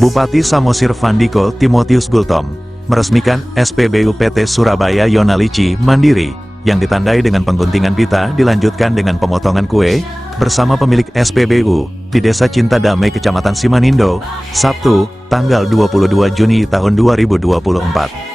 Bupati Samosir Vandiko Timotius Gultom meresmikan SPBU PT Surabaya Yonalici Mandiri yang ditandai dengan pengguntingan pita dilanjutkan dengan pemotongan kue bersama pemilik SPBU di Desa Cinta Damai Kecamatan Simanindo, Sabtu, tanggal 22 Juni tahun 2024.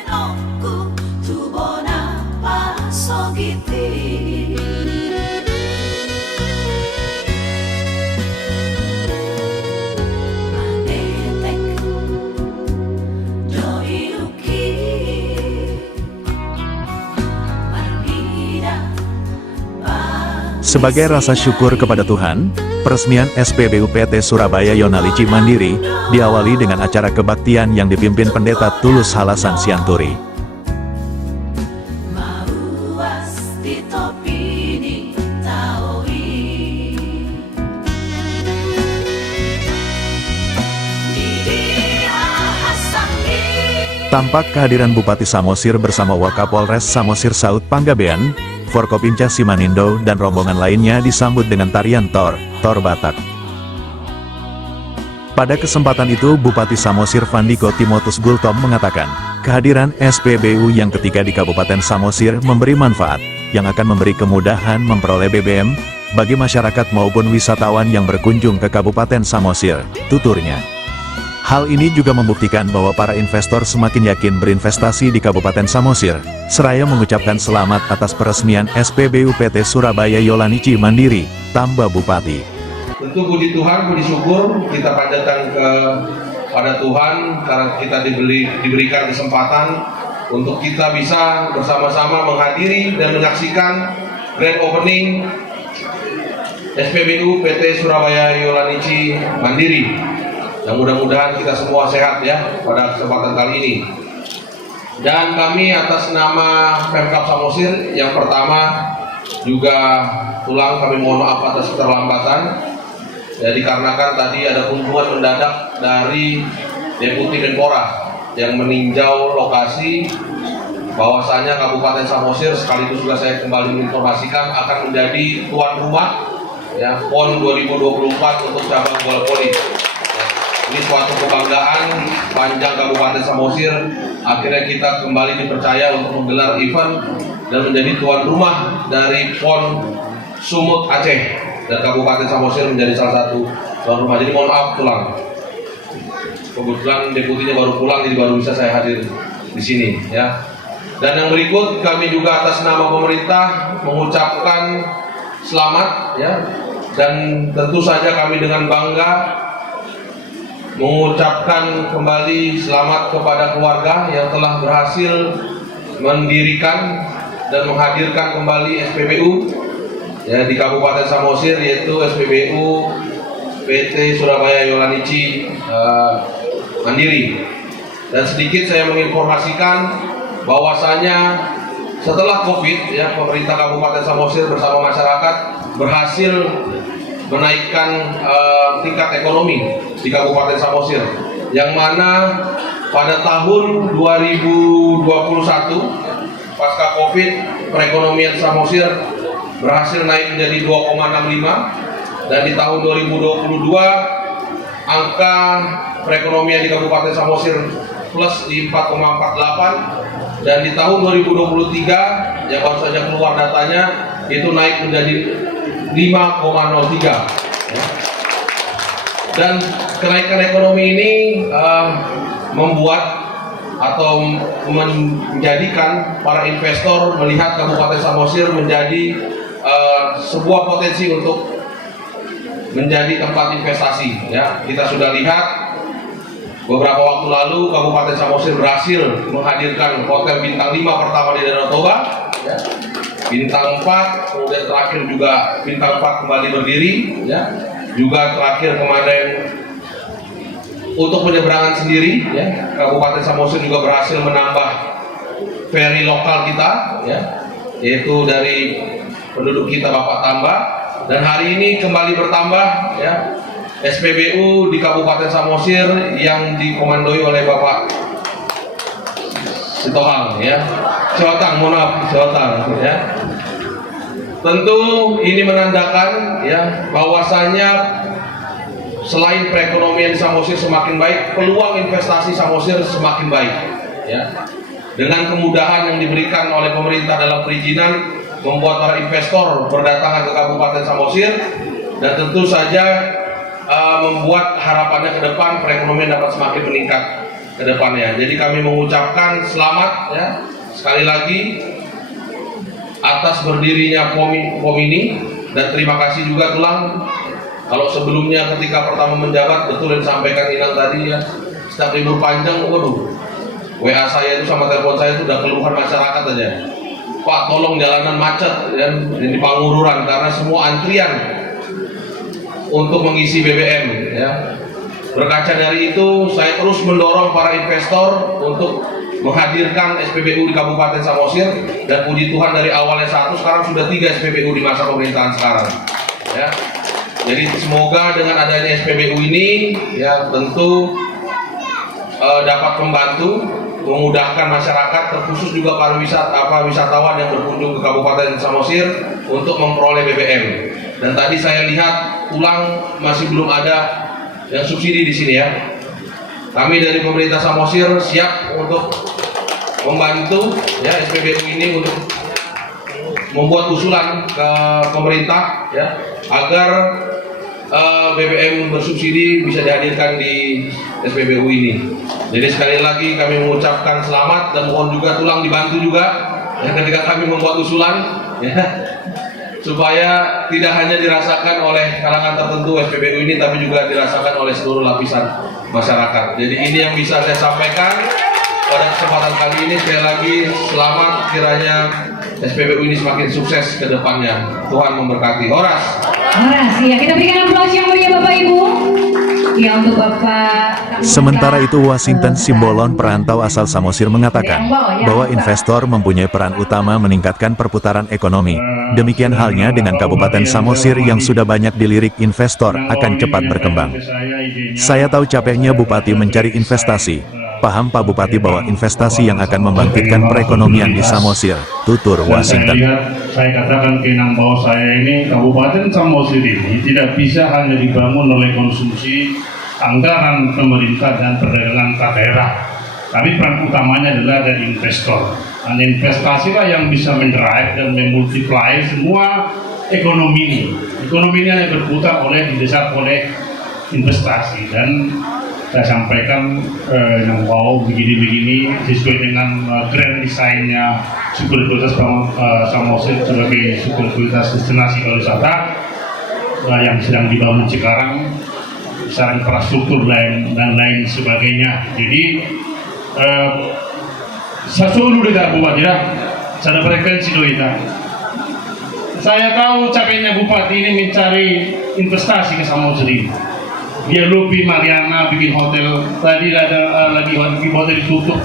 Sebagai rasa syukur kepada Tuhan, peresmian SPBU PT Surabaya Yonalici Mandiri diawali dengan acara kebaktian yang dipimpin Pendeta Tulus Halasan Sianturi. Tampak kehadiran Bupati Samosir bersama Wakapolres Samosir Saud Panggabean, Forkopimda Simanindo dan rombongan lainnya disambut dengan tarian Tor Batak. Pada kesempatan itu Bupati Samosir Vandiko Timotius Gultom mengatakan, kehadiran SPBU yang ketiga di Kabupaten Samosir memberi manfaat, yang akan memberi kemudahan memperoleh BBM, bagi masyarakat maupun wisatawan yang berkunjung ke Kabupaten Samosir, tuturnya. Hal ini juga membuktikan bahwa para investor semakin yakin berinvestasi di Kabupaten Samosir, seraya mengucapkan selamat atas peresmian SPBU PT Surabaya Yonalici Mandiri, tambah Bupati. Tentu puji Tuhan, puji syukur kita panjatkan kepada Tuhan karena kita diberikan kesempatan untuk kita bisa bersama-sama menghadiri dan menyaksikan grand opening SPBU PT Surabaya Yonalici Mandiri. Dan mudah-mudahan kita semua sehat ya pada kesempatan kali ini. Dan kami atas nama Pemkab Samosir yang pertama juga kami mohon maaf atas keterlambatan. Ya, dikarenakan tadi ada kunjungan mendadak dari Deputi Menpora yang meninjau lokasi bahwasanya Kabupaten Samosir sekaligus juga saya kembali menginformasikan akan menjadi tuan rumah ya PON 2024 untuk cabang bola voli. Ini suatu kebanggaan panjang Kabupaten Samosir, akhirnya kita kembali dipercaya untuk menggelar event dan menjadi tuan rumah dari PON Sumut Aceh, dan Kabupaten Samosir menjadi salah satu tuan rumah. Jadi mohon maaf pulang. Kebetulan deputinya baru pulang, jadi baru bisa saya hadir di sini ya. Dan yang berikut kami juga atas nama pemerintah mengucapkan selamat ya, dan tentu saja kami dengan bangga mengucapkan kembali selamat kepada keluarga yang telah berhasil mendirikan dan menghadirkan kembali SPBU ya di Kabupaten Samosir, yaitu SPBU PT Surabaya Yonalici Mandiri. Dan sedikit saya menginformasikan bahwasanya setelah Covid ya, pemerintah Kabupaten Samosir bersama masyarakat berhasil menaikkan tingkat ekonomi di Kabupaten Samosir, yang mana pada tahun 2021 pasca Covid perekonomian Samosir berhasil naik menjadi 2,65, dan di tahun 2022 angka perekonomian di Kabupaten Samosir plus di 4,48, dan di tahun 2023 yang baru saja keluar datanya itu naik menjadi 5,03 ya. Dan kenaikan ekonomi ini membuat atau menjadikan para investor melihat Kabupaten Samosir menjadi sebuah potensi untuk menjadi tempat investasi ya. Kita sudah lihat beberapa waktu lalu Kabupaten Samosir berhasil menghadirkan hotel bintang 5 pertama di Danau Toba ya. Bintang 4, kemudian terakhir juga bintang 4 kembali berdiri ya. Juga terakhir kemarin untuk penyeberangan sendiri ya, Kabupaten Samosir juga berhasil menambah ferry lokal kita ya, yaitu dari penduduk kita Bapak Tambah, dan hari ini kembali bertambah ya SPBU di Kabupaten Samosir yang dikomandoi oleh Bapak Sitohang ya, Sewatang, mohon maaf, Sewatang ya. Tentu ini menandakan ya bahwasanya selain perekonomian di Samosir semakin baik, peluang investasi Samosir semakin baik. Ya. Dengan kemudahan yang diberikan oleh pemerintah dalam perizinan, membuat para investor berdatangan ke Kabupaten Samosir, dan tentu saja membuat harapannya ke depan perekonomian dapat semakin meningkat ke depannya. Jadi kami mengucapkan selamat ya sekali lagi atas berdirinya POM ini, dan terima kasih juga Tulang. Kalau sebelumnya ketika pertama menjabat, betul yang disampaikan Inang tadi ya, setiap libur panjang, waduh, WA saya itu sama telepon saya itu udah keluhan masyarakat aja. Pak, tolong jalanan macet ya, di Pangururan karena semua antrian untuk mengisi BBM ya. Berkaca dari itu, saya terus mendorong para investor untuk menghadirkan SPBU di Kabupaten Samosir, dan puji Tuhan dari awalnya 1, sekarang sudah 3 SPBU di masa pemerintahan sekarang ya. Jadi semoga dengan adanya SPBU ini ya tentu dapat membantu memudahkan masyarakat, terkhusus juga para wisatawan yang berkunjung ke Kabupaten Samosir untuk memperoleh BBM. Dan tadi saya lihat Tulang masih belum ada yang subsidi di sini ya. Kami dari pemerintah Samosir siap untuk membantu ya SPBU ini untuk membuat usulan ke pemerintah ya agar BBM bersubsidi bisa dihadirkan di SPBU ini. Jadi sekali lagi kami mengucapkan selamat, dan mohon juga Tulang dibantu juga ya ketika kami membuat usulan ya, supaya tidak hanya dirasakan oleh kalangan tertentu SPBU ini, tapi juga dirasakan oleh seluruh lapisan masyarakat. Jadi ini yang bisa saya sampaikan pada kesempatan kali ini. Sekali lagi selamat, kiranya SPBU ini semakin sukses ke depannya. Tuhan memberkati. Horas. Ya, kita berikan aplaus yang meriah Bapak Ibu. Ya, untuk Bapak. Sementara itu Washington Simbolon, perantau asal Samosir, mengatakan bahwa investor mempunyai peran utama meningkatkan perputaran ekonomi. Demikian halnya dengan Kabupaten Samosir yang sudah banyak dilirik investor akan cepat berkembang. Saya tahu capeknya Bupati mencari investasi. Paham Pak Bupati bahwa investasi yang akan membangkitkan perekonomian di Samosir, tutur Washington. Saya katakan ke Inang bahwa saya ini Kabupaten Samosir ini tidak bisa hanya dibangun oleh konsumsi anggaran pemerintah dan perdagangan daerah, tapi peran utamanya adalah dari investor. Dan investasilah yang bisa mendrive dan memultiply semua ekonomi ini. Ekonomi ini hanya berputar didesak oleh investasi, dan saya sampaikan yang wow begini-begini sesuai dengan grand desainnya sekuritas Samosir sebagai sekuritas destinasi pariwisata yang sedang dibangun sekarang, secara infrastruktur dan lain sebagainya. Jadi sasulu dengan Bupati saya frekuensi doita. Saya tahu capeknya Bupati ini mencari investasi ke Samosir ini. Dia lebih Mariana bikin hotel, tadi ada lagi hotel ditutup,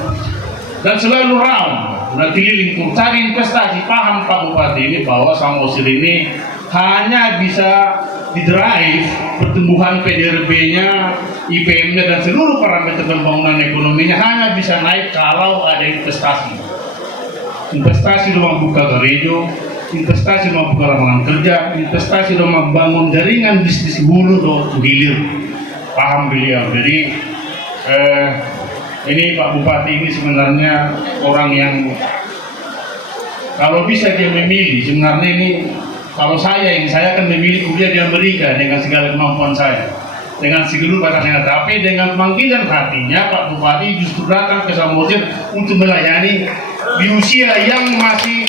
dan selalu round dan keliling cari investasi. Paham Pak Bupati ini bahwa Samosir ini hanya bisa didrive pertumbuhan PDRB-nya, IPM-nya, dan seluruh parameter pembangunan ekonominya hanya bisa naik kalau ada investasi. Investasi dalam membuka gereja, investasi dalam membuka lapangan kerja, investasi dalam membangun jaringan bisnis hulu atau hilir. Paham beliau. Jadi ini Pak Bupati ini sebenarnya orang yang kalau bisa dia memilih, sebenarnya ini kalau saya akan memilih kuliah di Amerika dengan segala kemampuan saya, dengan seluruh batasnya, tapi dengan panggilan hatinya Pak Bupati justru datang ke Samosir untuk melayani di usia yang masih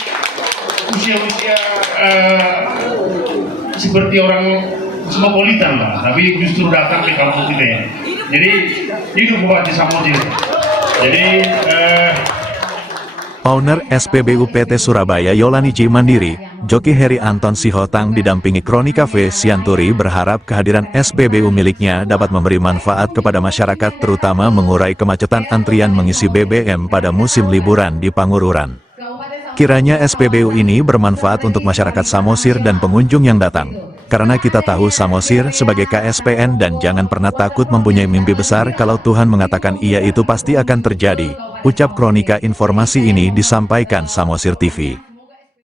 usia seperti orang kosmopolitan lah, tapi justru datang ke kampung kita ya. Jadi itu Bupati Samosir. Jadi Owner SPBU PT Surabaya Yolanici Mandiri, Joki Heri Anton Sihotang didampingi Kronika V Sianturi berharap kehadiran SPBU miliknya dapat memberi manfaat kepada masyarakat, terutama mengurai kemacetan antrian mengisi BBM pada musim liburan di Pangururan. Kiranya SPBU ini bermanfaat untuk masyarakat Samosir dan pengunjung yang datang. Karena kita tahu Samosir sebagai KSPN, dan jangan pernah takut mempunyai mimpi besar. Kalau Tuhan mengatakan iya, itu pasti akan terjadi. Ucap Kronika. Informasi ini disampaikan Samosir TV.